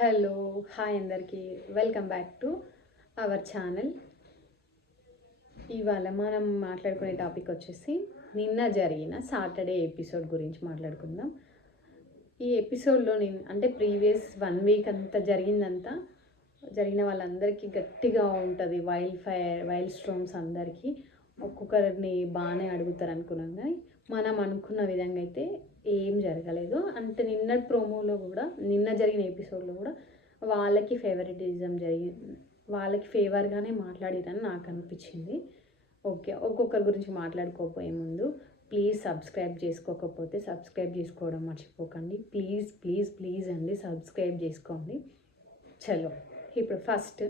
Hello hi అందరికీ. Welcome back to our channel. ఇవాళ మనం మాట్లాడుకునే టాపిక్ వచ్చేసి నిన్న జరిగిన సాటర్డే ఎపిసోడ్ గురించి మాట్లాడుకుందాం. ఈ ఎపిసోడ్లో నేను అంటే ప్రీవియస్ వన్ వీక్ అంతా జరిగిందంతా జరిగిన వాళ్ళందరికీ గట్టిగా ఉంటుంది వైల్డ్ ఫైర్ వైల్డ్ స్ట్రోమ్స్ అందరికీ. ఒక్కొక్కరిని బాగానే అడుగుతారు అనుకున్నాం కానీ మనం అనుకున్న విధంగా అయితే ఏం జరగలేదు. అంటే నిన్న ప్రోమోలో కూడా నిన్న జరిగిన ఎపిసోడ్లో కూడా వాళ్ళకి ఫేవరెటిజం జరిగి వాళ్ళకి ఫేవర్గానే మాట్లాడిరని నాకు అనిపించింది. ఓకే ఒక్కొక్కరి గురించి మాట్లాడుకోపోయే ముందు ప్లీజ్ సబ్స్క్రైబ్ చేసుకోకపోతే సబ్స్క్రైబ్ చేసుకోవడం మర్చిపోకండి. ప్లీజ్ ప్లీజ్ ప్లీజ్ అండి సబ్స్క్రైబ్ చేసుకోండి. చలో ఇప్పుడు ఫస్ట్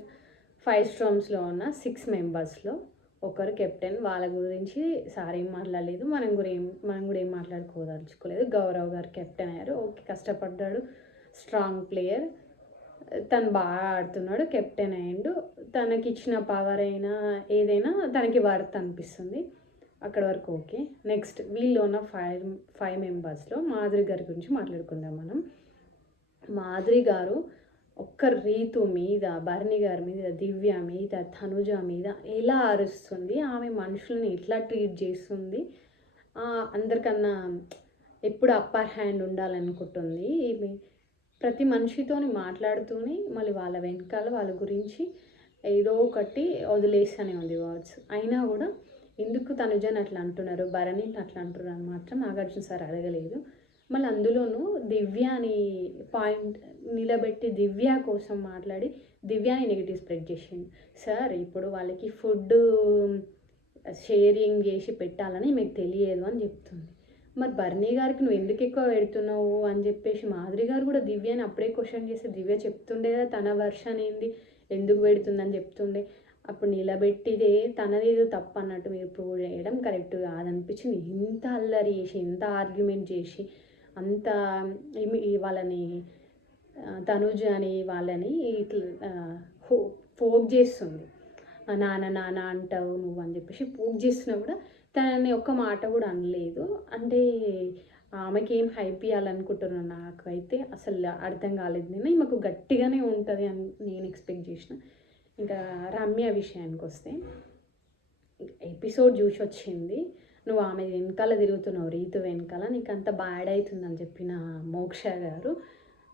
ఫైవ్ స్ట్రోమ్స్లో ఉన్న సిక్స్ మెంబర్స్లో ఒకరు కెప్టెన్ వాళ్ళ గురించి సార్ ఏం మాట్లాడలేదు మనం కూడా ఏం మనం కూడా ఏం మాట్లాడుకోదలుచుకోలేదు. గౌరవ్ గారు కెప్టెన్ అయ్యారు. ఓకే కష్టపడ్డాడు. స్ట్రాంగ్ ప్లేయర్ తను బాగా ఆడుతున్నాడు కెప్టెన్ అయ్యిండు. తనకి ఇచ్చిన పవర్ అయినా ఏదైనా తనకి వర్త్ అనిపిస్తుంది. అక్కడ వరకు ఓకే. నెక్స్ట్ వీళ్ళు ఉన్న ఫైవ్ ఫైవ్ మెంబర్స్లో మాధురి గారి గురించి మాట్లాడుకుందాం మనం. మాధురి గారు ఒక్క రీతు మీద భరణి గారి మీద దివ్య మీద తనుజ మీద ఎలా అరుస్తుంది ఆమె మనుషుల్ని ఎట్లా ట్రీట్ చేస్తుంది అందరికన్నా ఎప్పుడు అప్పర్ హ్యాండ్ ఉండాలనుకుంటుంది. ఈమె ప్రతి మనిషితోని మాట్లాడుతూనే మళ్ళీ వాళ్ళ వెనకాల వాళ్ళ గురించి ఏదో ఒకటి వదిలేస్తూనే ఉంది వర్డ్స్ అయినా కూడా ఎందుకు తనుజని అట్లా అంటున్నారు భరణిని అట్లా అంటున్నారు అని మాత్రం నాగార్జున సార్ అడగలేదు. మళ్ళీ అందులోనూ దివ్యాని పాయింట్ నిలబెట్టి దివ్య కోసం మాట్లాడి దివ్యాని నెగిటివ్ స్ప్రెడ్ చేసిండు. సార్ ఇప్పుడు వాళ్ళకి ఫుడ్ షేరింగ్ చేసి పెట్టాలని మీకు తెలియదు అని చెప్తుంది. మరి బర్నీ గారికి నువ్వు ఎందుకు ఎక్కువ పెడుతున్నావు? అని చెప్పేసి మాధురి గారు కూడా దివ్యని అప్పుడే క్వశ్చన్ చేస్తే దివ్య చెప్తుండే కదా తన వర్షన్ ఏంది? ఎందుకు పెడుతుందని చెప్తుండే. అప్పుడు నిలబెట్టిదే తనదేదో తప్పు అన్నట్టు మీరు ప్రూవ్ చేయడం కరెక్ట్ కాదనిపించింది. ఇంత అల్లరి చేసి ఇంత ఆర్గ్యుమెంట్ చేసి అంత వాళ్ళని తనుజ అని వాళ్ళని ఇట్లా పోక్ చేస్తుంది. నాన్న నాన్న అంటావు నువ్వు అని చెప్పేసి పోక్ చేస్తున్నా కూడా తనని ఒక్క మాట కూడా అనలేదు. అంటే ఆమెకి ఏం హైప్ ఇవ్వాలనుకుంటున్నాను నాకైతే అసలు అర్థం కాలేదు. నేను ఈమెకు గట్టిగానే ఉంటుంది అని నేను ఎక్స్పెక్ట్ చేసిన. ఇంకా రమ్య విషయానికి వస్తే ఎపిసోడ్ చూసి వచ్చింది. నువ్వు ఆమె వెనకాల తిరుగుతున్నావు రీతు వెనకాల నీకు అంత బ్యాడ్ అవుతుందని చెప్పిన మోక్ష గారు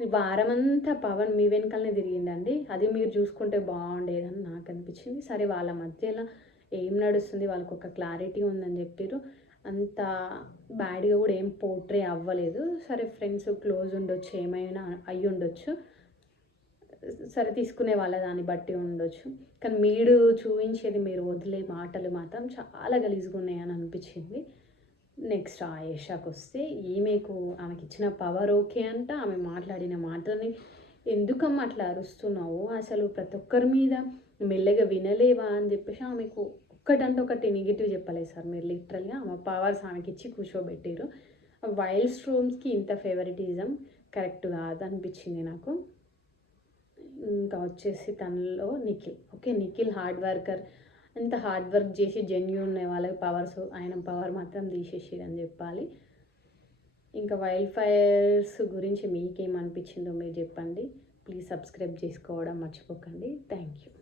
వారమంతా పవన్ మీ వెనకాలనే తిరిగిందండి అది మీరు చూసుకుంటే బాగుండేదని నాకు అనిపించింది. సరే వాళ్ళ మధ్యలో ఏం నడుస్తుంది? వాళ్ళకి ఒక క్లారిటీ ఉందని చెప్పారు అంత బ్యాడ్గా కూడా ఏం పోర్ట్రే అవ్వలేదు. సరే ఫ్రెండ్స్ క్లోజ్ ఉండొచ్చు ఏమైనా అయ్యి ఉండొచ్చు సరే తీసుకునే వాళ్ళ దాన్ని బట్టి ఉండొచ్చు. కానీ మీరు చూపించేది మీరు వదిలే మాటలు మాత్రం చాలా గలీజ్గా ఉన్నాయని అనిపించింది. నెక్స్ట్ ఆయేషాకి వస్తే ఈమెకు ఆమెకి ఇచ్చిన పవర్ ఓకే అంట ఆమె మాట్లాడిన మాటలని ఎందుకమ్మా అట్లా అరుస్తున్నావు? అసలు ప్రతి ఒక్కరి మీద మెల్లగా వినలేవా అని చెప్పేసి ఆమెకు ఒక్కటంటే ఒకటి నెగిటివ్ చెప్పలేదు సార్. మీరు లిటరల్గా ఆమె పవర్స్ ఆమెకి ఇచ్చి కూర్చోబెట్టారు వైల్డ్ స్ట్రోమ్స్కి ఇంత ఫేవరెటిజం కరెక్ట్ కాదు అనిపించింది నాకు. ఇంకా వచ్చేసి తనలో Nikhil. Okay Nikhil hard worker. ఎంత హార్డ్ వర్క్ చేసి జెన్యున్ వాళ్ళకి పవర్స్ ఆయన పవర్ మాత్రం తీసేసిరని చెప్పాలి. ఇంకా వైల్డ్ ఫైర్స్ గురించి మీకేమనిపించిందో మీరు చెప్పండి. ప్లీజ్ సబ్స్క్రైబ్ చేసుకోవడం మర్చిపోకండి. Thank you